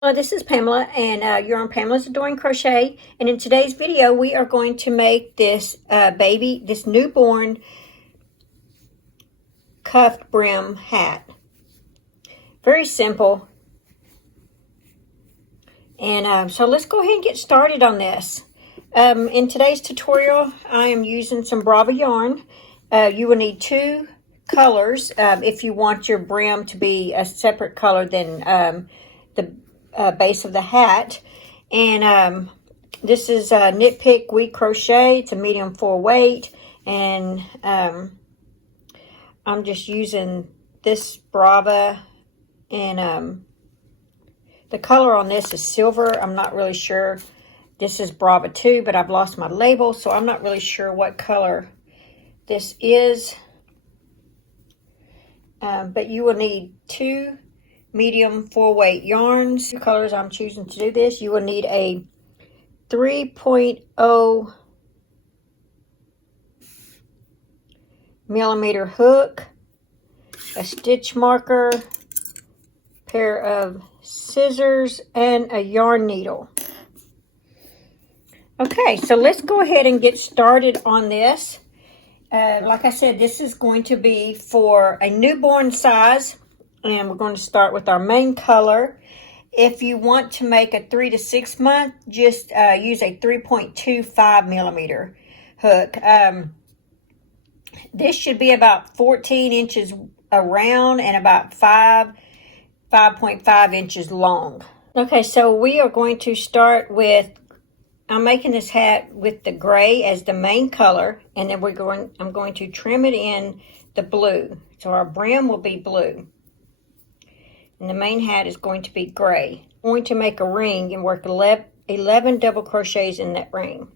Hello, this is Pamela, and you're on Pamela's Adoring Crochet. And in today's video, we are going to make this this newborn cuffed brim hat. Very simple. And so let's go ahead and get started on this. In today's tutorial, I am using some Brava yarn. You will need two colors if you want your brim to be a separate color than the base of the hat. And this is Knit Pick Weave Crochet. It's a medium 4 weight, and I'm just using this Brava, and the color on this is silver. I'm not really sure. This is Brava 2, but I've lost my label, so I'm not really sure what color this is. But you will need two medium 4 weight yarns. The colors I'm choosing to do this. You will need a 3.0 millimeter hook, a stitch marker, pair of scissors, and a yarn needle. Okay, so let's go ahead and get started on this. Like I said, this is going to be for a newborn size, and we're going to start with our main color. If you want to make a 3 to 6 month, just use a 3.25 millimeter hook. This should be about 14 inches around and about 5.5 inches long. Okay, so we are going to start with, I'm making this hat with the gray as the main color, and then I'm going to trim it in the blue. So our brim will be blue, and the main hat is going to be gray. I'm going to make a ring and work 11 double crochets in that ring.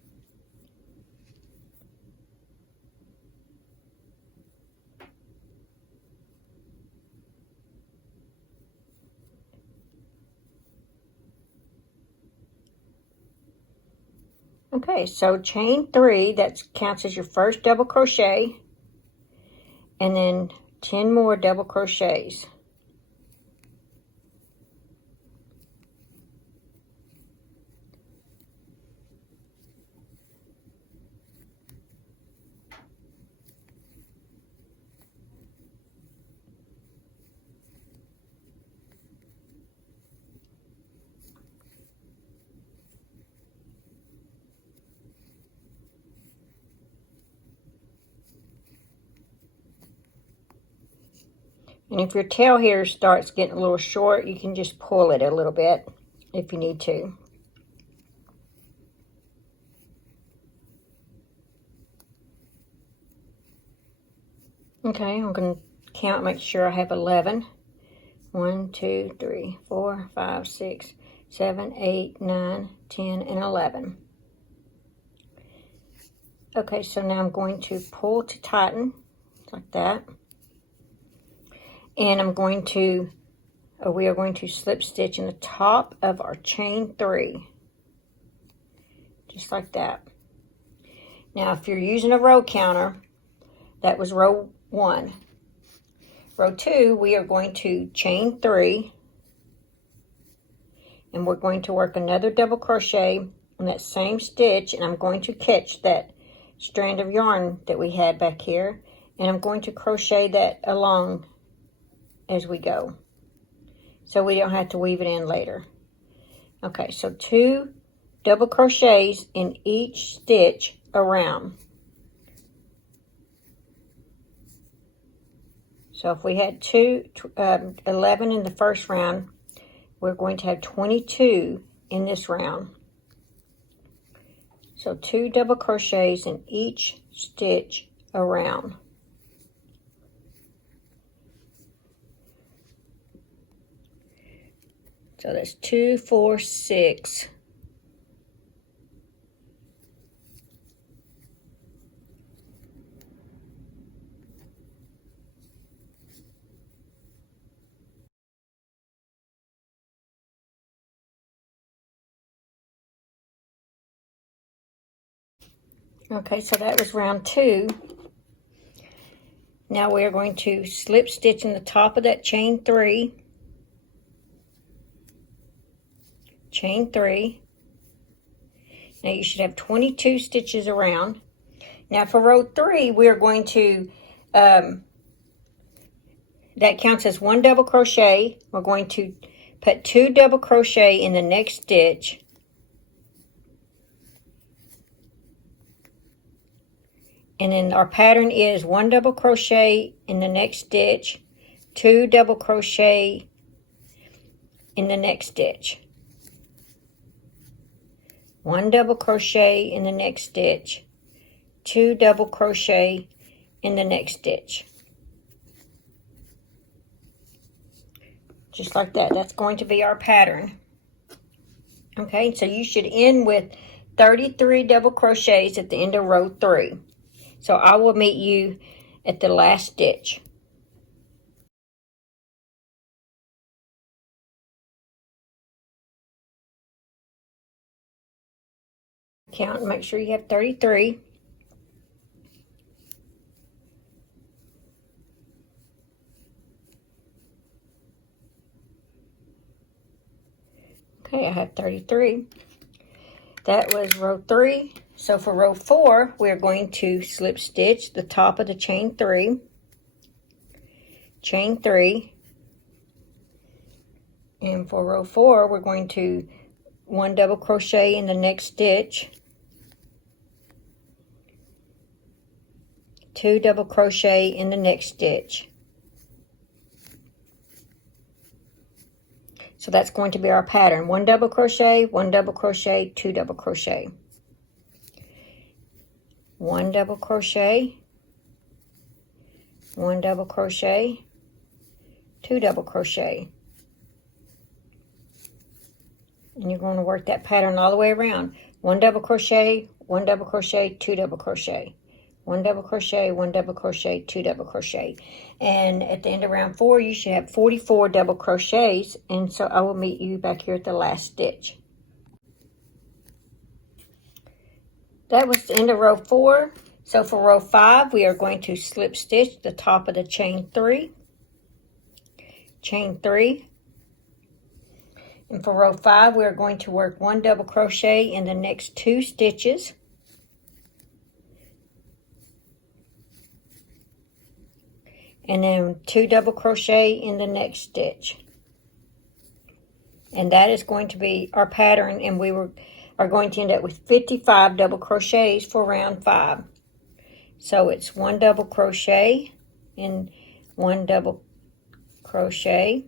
Okay, so chain 3, that counts as your first double crochet, and then 10 more double crochets. And if your tail here starts getting a little short, you can just pull it a little bit if you need to. Okay, I'm going to count, make sure I have 11. 1, 2, 3, 4, 5, 6, 7, 8, 9, 10, and 11. Okay, so now I'm going to pull to tighten, like that. And we are going to slip stitch in the top of our chain 3. Just like that. Now, if you're using a row counter, that was row 1. Row 2, we are going to chain 3. And we're going to work another double crochet on that same stitch. And I'm going to catch that strand of yarn that we had back here. And I'm going to crochet that along as we go, so we don't have to weave it in later. Okay, so 2 double crochets in each stitch around. So if we had 11 in the first round, we're going to have 22 in this round. So 2 double crochets in each stitch around. So that's 2, 4, 6. Okay, so that was round 2. Now we are going to slip stitch in the top of that chain 3. chain 3. Now you should have 22 stitches around. Now for row 3, we are going to, that counts as 1 double crochet. We're going to put 2 double crochet in the next stitch. And then our pattern is 1 double crochet in the next stitch, 2 double crochet in the next stitch, 1 double crochet in the next stitch, 2 double crochet in the next stitch. Just like that. That's going to be our pattern. Okay, so you should end with 33 double crochets at the end of row 3. So I will meet you at the last stitch. Count and make sure you have 33. Okay, I have 33. That was row 3. So for row 4, we're going to slip stitch the top of the chain 3, chain 3, and for row 4, we're going to 1 double crochet in the next stitch, 2 double crochet in the next stitch. So that's going to be our pattern. 1 double crochet, 1 double crochet, 2 double crochet. 1 double crochet, 1 double crochet, 2 double crochet. And you're going to work that pattern all the way around. 1 double crochet, 1 double crochet, 2 double crochet. 1 double crochet, 1 double crochet, 2 double crochet. And at the end of round 4, you should have 44 double crochets. And so I will meet you back here at the last stitch. That was the end of row 4. So for row 5, we are going to slip stitch the top of the chain 3, chain 3. And for row 5, we are going to work 1 double crochet in the next 2 stitches. And then 2 double crochet in the next stitch. And that is going to be our pattern, and we are going to end up with 55 double crochets for round 5. So it's 1 double crochet and 1 double crochet,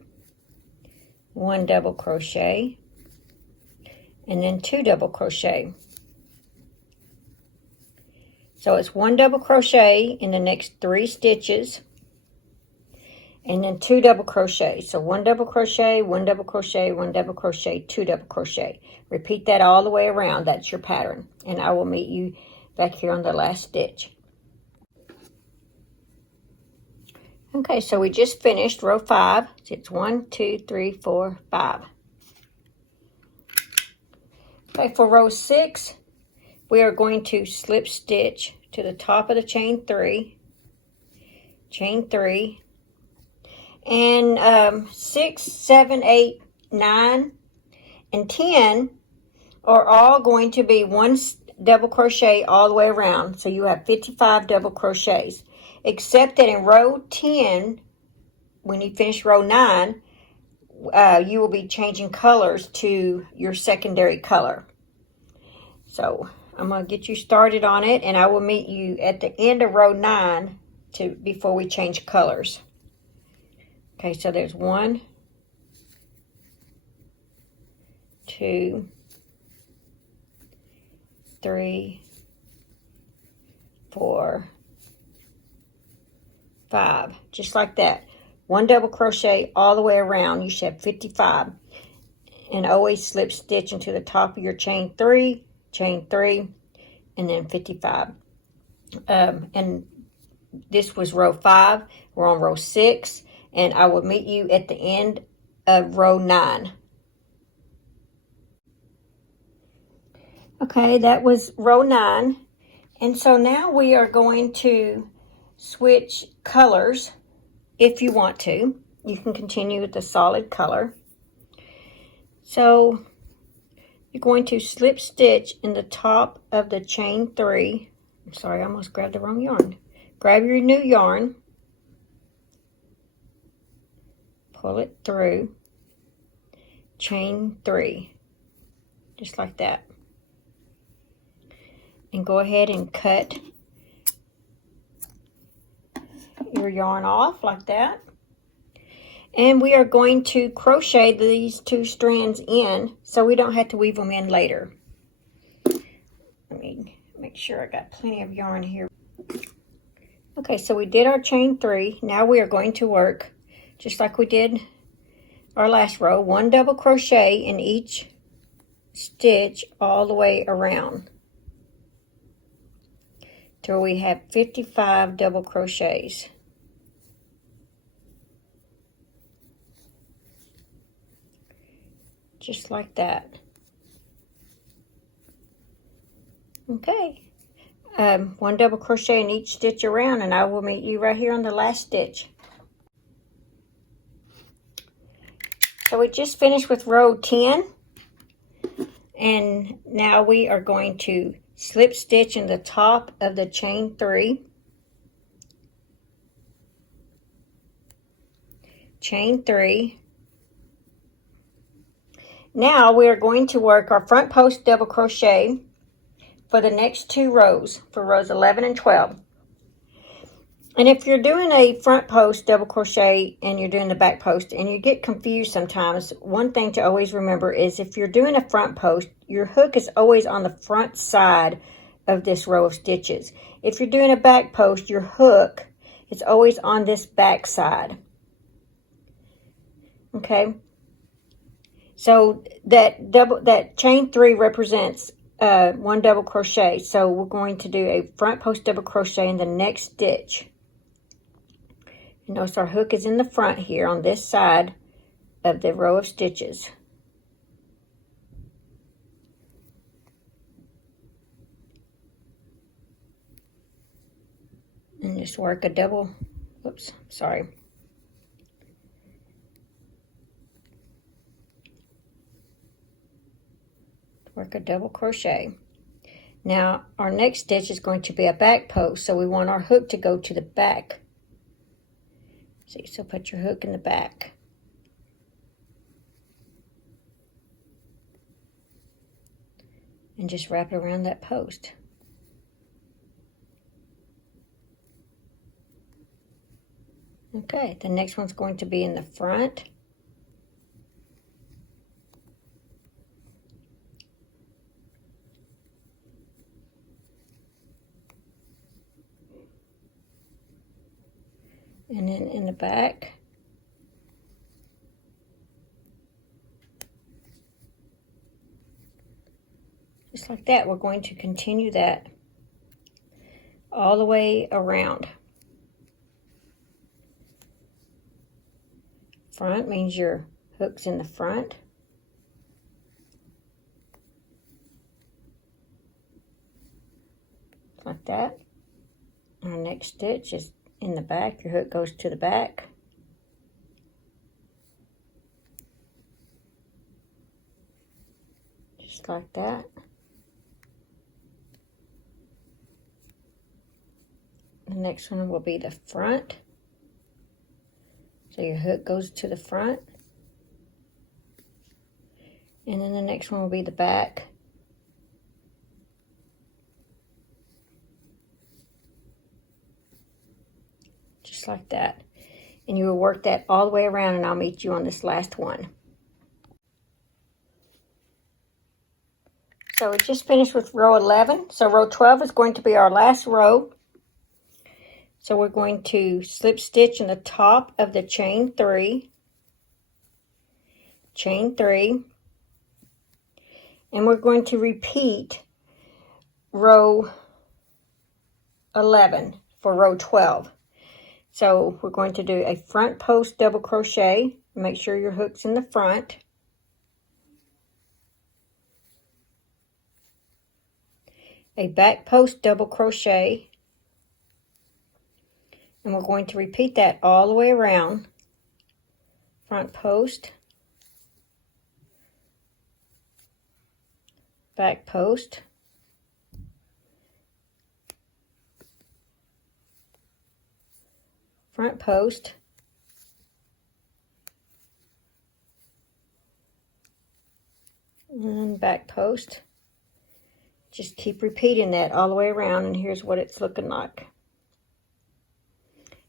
1 double crochet, and then 2 double crochet. So it's 1 double crochet in the next 3 stitches, and then 2 double crochet. So 1 double crochet, 1 double crochet, 1 double crochet, 2 double crochet. Repeat that all the way around. That's your pattern. And I will meet you back here on the last stitch. Okay, so we just finished row 5. So it's 1, 2, 3, 4, 5. Okay, for row 6, we are going to slip stitch to the top of the chain 3, chain 3, and 6, 7, 8, 9, and 10 are all going to be 1 double crochet all the way around. So you have 55 double crochets, except that in row 10, when you finish row 9, you will be changing colors to your secondary color. So I'm going to get you started on it, and I will meet you at the end of row 9 before we change colors. Okay, so there's 1, 2, 3, 4, 5, just like that. 1 double crochet all the way around. You should have 55. And always slip stitch into the top of your chain 3, and then 55. And this was row 5. We're on row 6, and I will meet you at the end of row 9. Okay, that was row 9. And so now we are going to switch colors. If you want to, you can continue with the solid color. So you're going to slip stitch in the top of the chain 3. I'm sorry, I almost grabbed the wrong yarn. Grab your new yarn, pull it through, chain 3, just like that. And go ahead and cut your yarn off like that. And we are going to crochet these 2 strands in so we don't have to weave them in later. Let me make sure I got plenty of yarn here. Okay, so we did our chain 3. Now we are going to work just like we did our last row. 1 double crochet in each stitch all the way around till we have 55 double crochets. Just like that. Okay. 1 double crochet in each stitch around, and I will meet you right here on the last stitch. So we just finished with row 10, and now we are going to slip stitch in the top of the chain 3, chain 3. Now we are going to work our front post double crochet for the next 2 rows, for rows 11 and 12. And if you're doing a front post double crochet and you're doing the back post and you get confused sometimes, one thing to always remember is if you're doing a front post, your hook is always on the front side of this row of stitches. If you're doing a back post, your hook is always on this back side. Okay? So that chain 3 represents 1 double crochet. So we're going to do a front post double crochet in the next stitch. You notice our hook is in the front here on this side of the row of stitches. And just work a double, oops, sorry. Work a double crochet. Now our next stitch is going to be a back post, so we want our hook to go to the back. See, so put your hook in the back. And just wrap it around that post. Okay, the next one's going to be in the front. And then in the back. Just like that, we're going to continue that all the way around. Front means your hook's in the front. Like that. Our next stitch is in the back. Your hook goes to the back. Just like that. The next one will be the front. So your hook goes to the front. And then the next one will be the back. Just like that. And you will work that all the way around, and I'll meet you on this last one. So we just finished with row 11. So row 12 is going to be our last row. So we're going to slip stitch in the top of the chain 3, chain 3, and we're going to repeat row 11 for row 12. So we're going to do a front post double crochet. Make sure your hook's in the front. A back post double crochet. And we're going to repeat that all the way around. Front post. back post, front post, and back post. Just keep repeating that all the way around, and here's what it's looking like.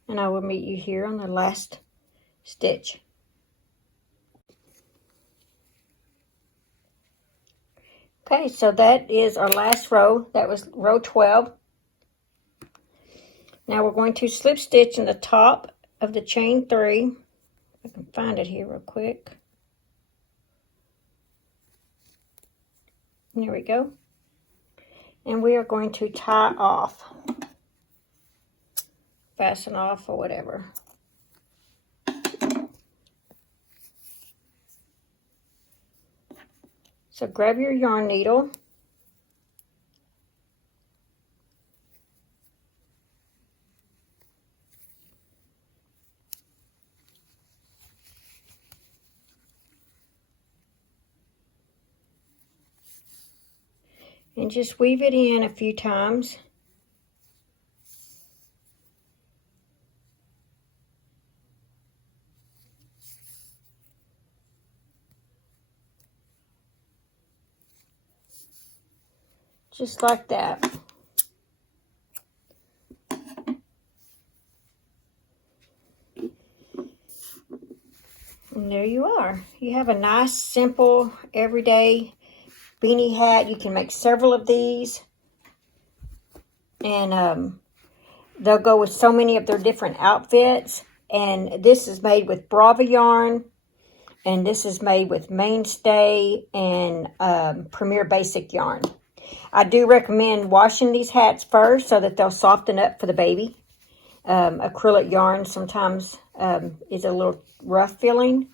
And I will meet you here on the last stitch. Okay, so that is our last row. That was row 12. Now we're going to slip stitch in the top of the chain 3. I can find it here real quick. There we go. And we are going to tie off, fasten off, or whatever. So grab your yarn needle, and just weave it in a few times. Just like that. And there you are. You have a nice, simple, everyday beanie hat. You can make several of these. And they'll go with so many of their different outfits. And this is made with Brava yarn. And this is made with Mainstay and Premier Basic yarn. I do recommend washing these hats first so that they'll soften up for the baby. Acrylic yarn sometimes is a little rough feeling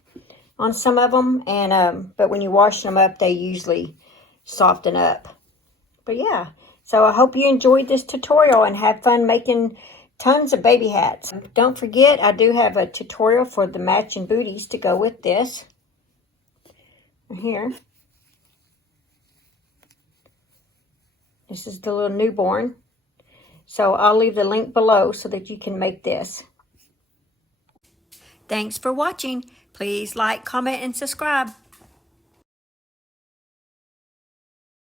on some of them, and but when you wash them up, they usually soften up. But yeah, so I hope you enjoyed this tutorial and have fun making tons of baby hats. Don't forget, I do have a tutorial for the matching booties to go with this. Here. This is the little newborn. So I'll leave the link below so that you can make this. Thanks for watching. Please like, comment, and subscribe.